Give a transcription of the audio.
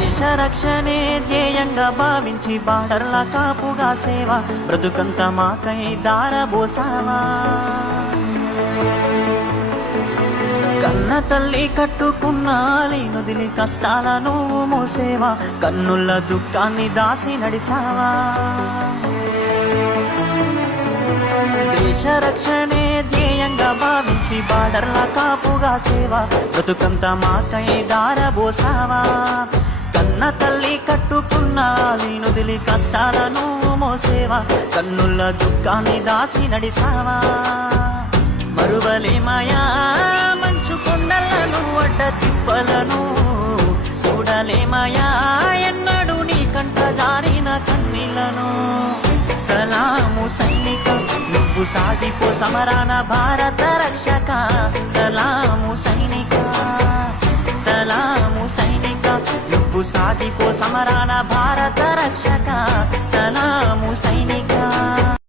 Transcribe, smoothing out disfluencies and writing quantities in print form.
దేశ రక్షణే ధ్యేయంగా భావించి బార్డర్ల కాపుగా సేవ బ్రతుకంత మాకై దారబోసావా. కన్న తల్లి కట్టుకున్న నొదిలి కష్టాల నువ్వు మోసేవా, కన్నుల దుఃఖాన్ని దాసి నడిసావా. దేశ రక్షణే ధ్యేయంగా భావించి బార్డర్ల కాపుగా సేవ బ్రతుకంత మాకై దారబోసావా. కన్న తల్లి కట్టుకున్న నొదిలి కష్టాల నువ్వు మోసేవా, కన్నుల దుఃఖాన్ని దాసి నడిసావా. మరువలేమయా మంచు కొండలను అడ్డ తిప్పలను, చూడలేమయా ఎన్నడూ నీ కంట జారిన కన్నీళ్లను. సలాము సైనిక నువ్వు సాగిపో సమరాన భారత రక్షక. సలాము సైనిక, సలాము సైనిక నువ్వు సాగిపో సమరాన భారత రక్షక. సలాము సైనిక.